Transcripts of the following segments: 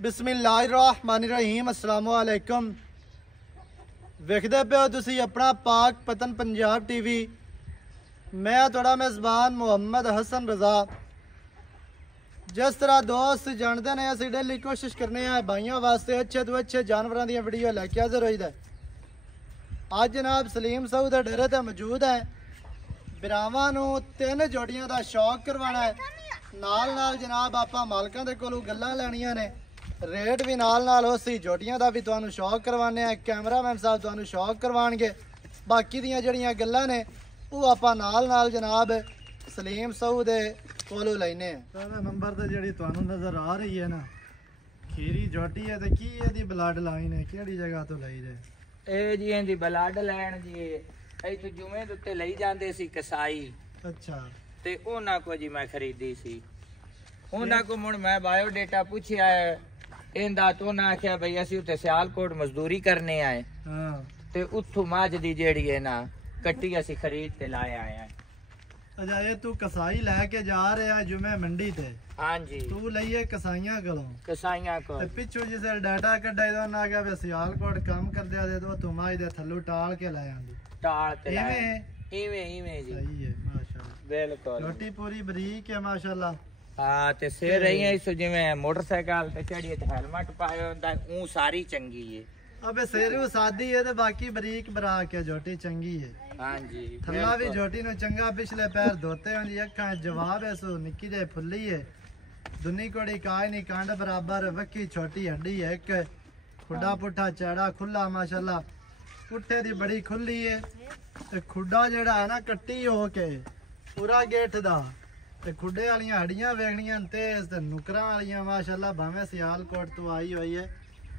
बिस्मिल्लाहिर्रहमानिर्रहीम अस्सलाम वालेकुम। वेखदे पे हो तुसी अपना पाक पतन पंजाब टीवी। मैं थोड़ा मेज़बान मुहम्मद हसन रज़ा। जिस तरह दोस्त जानते हैं असं डेली कोशिश करने हैं भाइयों वास्ते अच्छे तो अच्छे जानवरों दी वीडियो लैके हाज़र होईदा। अज जनाब सलीम साहू दे डेरे ते मौजूद है। बिरावां नूं 3 जोड़ियां दा शौक करवाना है। नाल नाल जनाब आपां मालकां दे कोलों गल्लां लैणियां ने। रेट भी नाल उसी जोटियां का भी तुहानू शौक करवाने हैं। कैमरामैन साहब तुहानू शौक करवाएंगे। बाकी दियां जड़ियां गल्लां ने वो आपां नाल जनाब सलीम साहू दे कोलों लैने हैं। पहले नंबर ते जिहड़ी तुहानू नज़र आ रही है ना खीरी जोटी है ते की इहदी ब्लड लाइन है किहड़ी जगह तो लई जे? ए जी इहदी ब्लड लाइन जी इत्थे जुमे दे उत्ते लई जांदे सी कसाई। अच्छा ते उन्हां को जी मैं खरीदी सी। उन्हां को मुड़ मैं बायोडेटा पूछया है इंदा तो ना आख्या भाई असी उत्ते सियालकोट मजदूरी करने आए। हां ते उत्थों मझ दी जेड़ी है ना कट्टी असी खरीद ते लाए आए हैं। अच्छा ये तू कसाई लेके जा रहा है जुमे मंडी ते? हां जी तू लईए कसाईयां कोलों? कसाईयां को ते पिछू जिसे डाटा कड्डा इदो ना आख्या वे सियालकोट काम कर दिया दे तो तू माई दे थल्लू टाल के ले आंदी। टाल ते इवें इवें जी सही है माशाल्लाह। बिल्कुल रोटी पूरी बरीक है माशाल्लाह। हाँ ते सिर रही है इस जिवें मोटरसाइकिल पे चढ़िए ते हेलमेट पाए होंदा ऊ सारी चंगी है। अबे सिरू सादी है ते बाकी बरीक बराक है जोटी चंगी है। हां जी थल्ला भी जोटी नु चंगा पिछले पैर धोते होंदी अखां जवाब है सो निक्की जे फुल्ली है। दुनी कोड़ी काय नहीं कांड बराबर वक्की छोटी हड्डी है एक खुडा पुठा चौड़ा खुला माशाल्लाह। पुठे दी बड़ी खुली है ते खुडा जेड़ा है ना कट्टी हो के पूरा गेठ दा ते खुडे वालियां हड्डियां वेखणियां तेज ते नुकरां वालियां माशाल्लाह। भावें सियालकोट तो आई हुई है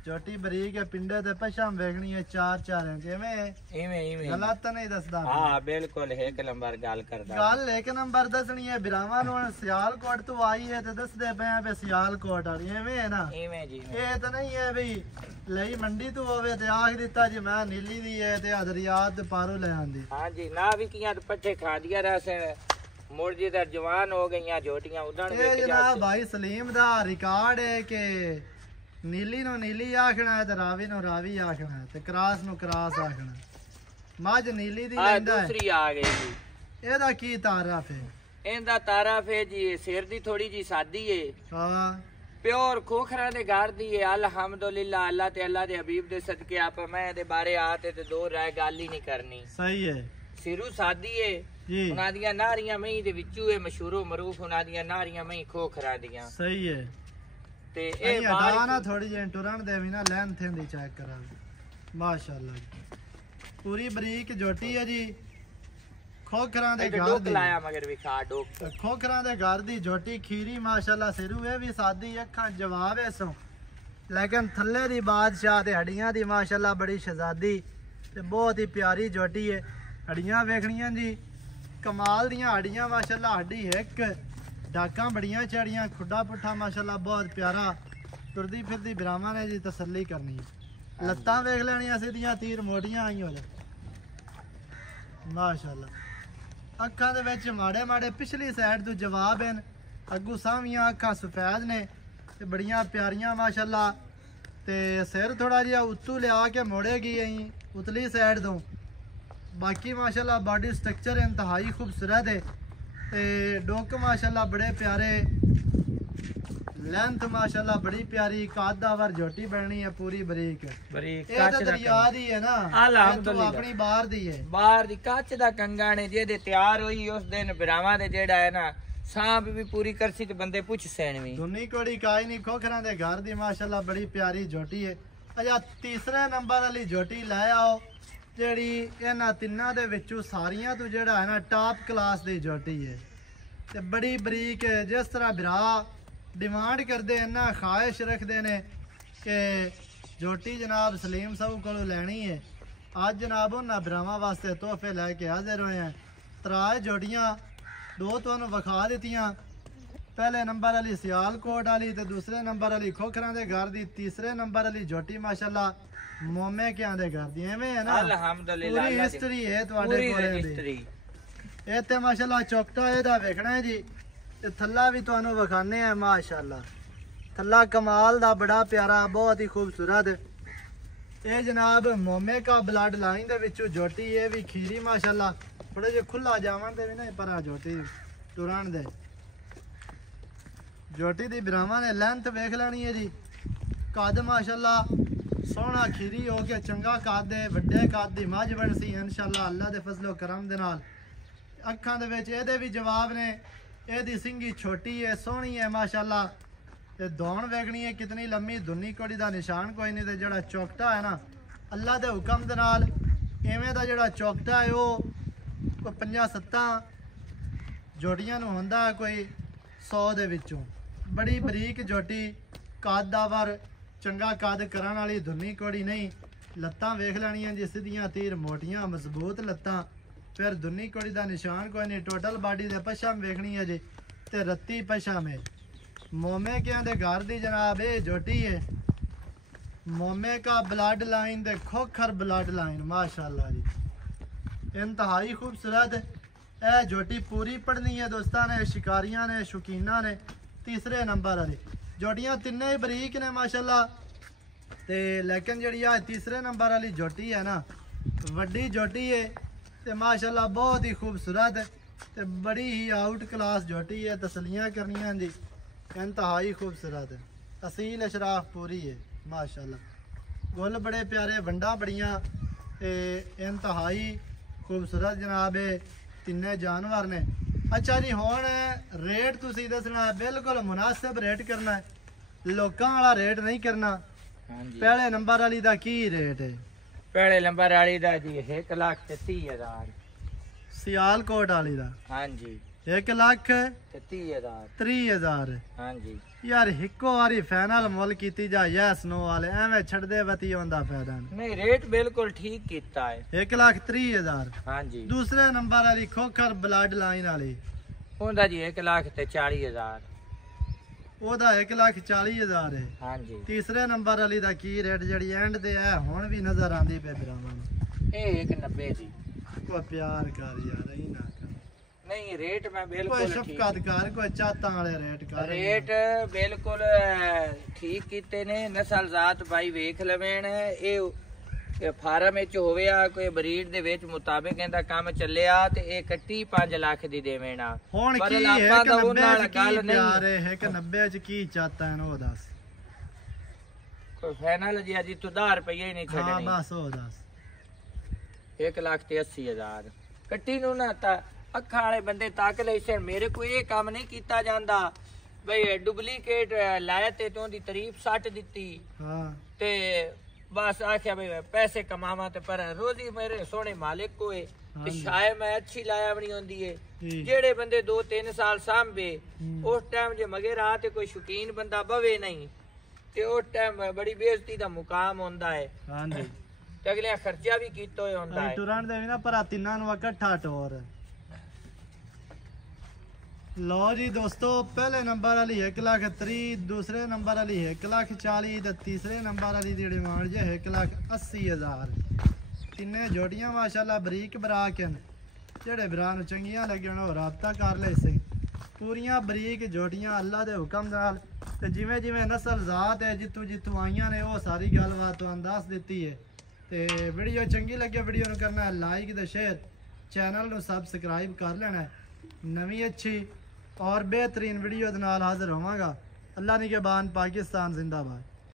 छोटी बरीक है पिंडे ते पछम वेखणी है 4 इंच इवें गलत तो नहीं दसदा? हां बिल्कुल एक नंबर गल करदा। गल एक नंबर दसनी है। बिरावां नूं सियालकोट तो आई है ते दसदे पे बे सियालकोट वाली इवें है ना? इवें जी ये तो नहीं है भाई लई मंडी तो होवे ते आख दिता जी मैं नीली दी है ते हदरियात पारो ले आंदी। हां जी ना भी कियां पट्ठे खा दिया रसे मुर्जी दा जवान हो गईयां जोटियां उड़न वेख जा। जनाब भाई सलीम दा रिकॉर्ड है कि नीली नो नीली आखना है ते रावी नो रावी आखना है ते क्रास नो क्रास आखना। मज नीली दी लैंदा है। दूसरी आ गई जी। एदा की तारफ है? एंदा तारफ है जी सिर दी थोड़ी जी सादी है। हां प्योर खोखरा दे घर दी है अल्हम्दुलिल्लाह। अल्लाह ते अल्लाह दे हबीब दे सदके आप मैं दे बारे आते ते दो राय गल ही नहीं करनी। सही है सिरू सादी है जी। उना दियां नारियां मई दे विचू है मशहूरो मरूफ उना दियां नारियां मई खोखरा दियां। सही है ते ए बार ना थोड़ी जे टुरन दे भी ना लेंथ दी चेक करा माशाल्लाह पूरी बरीक जोटी है जी। खोखरा दे घर दी लाया मगर भी खा डोक खोखरा दे घर दी जोटी खीरी माशाल्लाह। सिरू ए भी सादी अखां जवाब है सो लेकिन थल्ले दी बादशाह ते हड्डियां दी माशाल्लाह बड़ी शहजादी ते बहुत ही प्यारी जोटी है। हड्डियां वेखणियां जी कमाल दियां हड्डियां माशाल्लाह। हड्डी एक डाकां बड़ियां चढ़ियां खुडा पुठा माशाल्लाह बहुत प्यारा। तुरदी फिरदी बिरावां ने जी तसल्ली करनी है। लत्तां वेख लैणियां सीधियां तीर मोटियां आई हो माशाल्लाह। अखां दे विच माड़े माड़े पिछली साइड तो जवाब हैं अगू सावियां अखां सफेद ने ते बड़ियां प्यारियां माशाल्लाह। ते सिर थोड़ा जिहा उत्तू लिया के मोड़ेगी अहीं उतली साइड तो। बाकी माशाल्लाह बॉडी स्ट्रक्चर इंतहाई खूबसूरत है ते डोक माशाल्लाह बड़े प्यारे लेंथ माशाल्लाह बड़ी प्यारी कादावर जोटी बननी है पूरी बरीक बरीक। ये तो दरिया दी है ना अल्हम्दुलिल्लाह अपनी बाहर दी है। बाहर दी कच्च दा कंगा ने जेदे तैयार होई उस दिन बिरावां दे जेड़ा है ना सांप भी पूरी करसी ते बंदे पुछ सैन भी दुनी कोड़ी काई नहीं खोखरां दे घर दी माशाल्लाह बड़ी प्यारी जोटी है। अच्छा तीसरे नंबर वाली जोटी ले आओ जेड़ी इन्हां तिन्नां दे विचों सारियां तो जेड़ा है ना टॉप क्लास दी जोटी है ते बड़ी बरीक है। जिस तरह बिरा डिमांड करते हैं ना ख्वाहिश रखते हैं कि जोटी जनाब सलीम साहू को लैनी है। आज जनाब उन्होंने बिरावां वास्ते तोहफे लैके हाजिर होए हैं। 3 जोटियां दो तुहानू विखा दित्तियां। पहले नंबर वाली सियालकोट वाली ते दूसरे नंबर वाली खोखरां दे घर दी तीसरे नंबर वाली जोटी माशाल्लाह मोमे क्या दे घर दी एवें है ना अल्हम्दुलिल्लाह पूरी हिस्ट्री है तुहाडे कोले दी। इत्थे माशाल्लाह चौकटा एदा वेखना है जी ते थल्ला भी तुहानू विखाने हैं माशाल्लाह। थल्ला कमाल दा बड़ा प्यारा बहुत ही खूबसूरत। ये जनाब मोमे का ब्लड लाइन दे विचों जोटी ये भी खीरी माशाल्लाह थोड़े जे खुला जावन दे भी ना पर जोटी तुरन दे जोटी दी ब्राह्मण ने लेंथ वेख लेनी है जी। कद माशाल्लाह सोहना खीरी हो के चंगा कद दे वड्डे कद दी मझ बनसी इंशाल्लाह अल्लाह दे फजलो करम दे नाल। अखां दे विच एदे भी जवाब ने। एदी सिंगी छोटी है सोहनी है माशाल्लाह। ते दौड़ वेखनी है कितनी लम्मी दुन्नी कोड़ी दा निशान कोई नहीं। ते जेड़ा चौकटा है ना अल्लाह दे हुक्म दे नाल इवें दा जेड़ा चौकटा है वो कोई 5-7 जोटियां नूं हुंदा है कोई 100 दे विचों। बड़ी बरीक जोटी कद दावर चंगा कद करन वाली दुन्नी कोड़ी नहीं। लत्तां वेख लैणियां जी सीधियां तीर मोटियां मजबूत लत्तां। फिर दुन्नी कोड़ी दा निशान कोई नहीं। टोटल बाडी दे पछम वेखनी है जी ते रत्ती पछम है। मोमे के दे घर दी जनाब ये जोटी है। मोमे का ब्लड लाइन दे खोखर ब्लड लाइन माशाल्लाह जी इंतहाई खूबसूरत। ए जोटी पूरी पढ़नी है दोस्तां ने शिकारियां ने शौकीना ने। तीसरे नंबर वाली जोटियां तिन्ने ही बरीक ने माशाल्लाह। ते लेकिन जी तीसरे नंबर वाली जोटी है ना वड्डी जोटी है ते माशाल्लाह बहुत ही खूबसूरत ते बड़ी ही आउट क्लास जोटी है। तसलियां करनियां जी इंतहाई खूबसूरत है। असील अशराफ पूरी है माशाल्लाह। गुल बड़े प्यारे वंडा बड़ियां इंतहाई खूबसूरत जनाब है तिन्ने जानवर ने। अच्छा जी हुण रेट तुसीं दसना बिल्कुल मुनासिब रेट करना है लोकां वाला रेट नहीं करना। पहले नंबर वाली दा की रेट है? पहले नंबर वाली दा जी 1,30,000। सियालकोट वाली दा हां जी 1,30,000। हां जी यार हिको वारी फाइनल मुल कीती जा यस नो वाले एवें छड़दे वती होंदा फायदा नहीं। रेट बिल्कुल ठीक कीता है 1,30,000। हां जी दूसरे नंबर वाली खोखर ब्लड लाइन वाली ओदा जी 1,40,000। ओदा 1,40,000 है। हां जी तीसरे नंबर वाली दा की रेट जड़ी एंड ते है हुन भी नजर आंदी पे ब्राह्मण ए 1,90 जी। कोई प्यार कर यार ई ना कर नहीं रेट मैं बिल्कुल कोई शफकत कर कोई चाहता वाले रेट कर। रेट बिल्कुल ठीक कीते ने। नस्ल जात भाई वेख लवेण ए फार्म विच होवेआ कोई ब्रीड दे विच मुताबिक इहदा काम चलिया ते ए कट्टी 5 लाख दी देवेना। हुन की है कि 90 गल नहीं यार है कि 90 च की चाहता है ओ दस कोई फाइनल जी अजी तू 10 रुपए ही नहीं छड़नी। हां बस ओ दस 1,80,000 कट्टी नूं ना ता अखा वाले बंदे तक ले सन। मेरे को ये काम नहीं किया जाता भाई डुप्लीकेट लाया ते तू दी तारीफ 60 दिती ते बस आख्या भाई पैसे कमावा ते पर रोजी मेरे सोने मालिक को है ते शायद मैं अच्छी लाया भी नहीं होंदी है। जेड़े बंदे 2-3 साल सांभे उस टाइम जे मगे रहा ते कोई शौकीन बंदा बवे नहीं ते उस टाइम बड़ी बेइज्जती दा मुकाम होंदा है। हां जी ते अगले खर्चा भी कीतो होंदा है। तुरंत दे ना पर तिन्ना नु इकट्ठा टोर लो जी दोस्तों। पहले नंबर वाली 1,30,000 दूसरे नंबर वाली 1,40,000 ते तीसरे नंबर वाली दी डिमांड जे 1,80,000। तिन्ने जोटियां माशाल्लाह बरीक बराक हैं। जेड़े भरा नूं चंगियां लगन ओह राबता कर ले सही। पूरियां बरीक जोटियां अल्लाह दे हुक्म नाल ते जिवें जिवें नस्ल जात है जित्थों जित्थों आईयां ने वो सारी गलबात तुहानूं दस दित्ती है। ते वीडियो चंगी लगे वीडियो नूं करना है लाइक ते शेयर चैनल नूं सबसक्राइब कर लेना है। नवी अच्छी और बेहतरीन वीडियो दे नाल हाजिर होवांगा। अल्लाह निगहबान पाकिस्तान जिंदाबाद।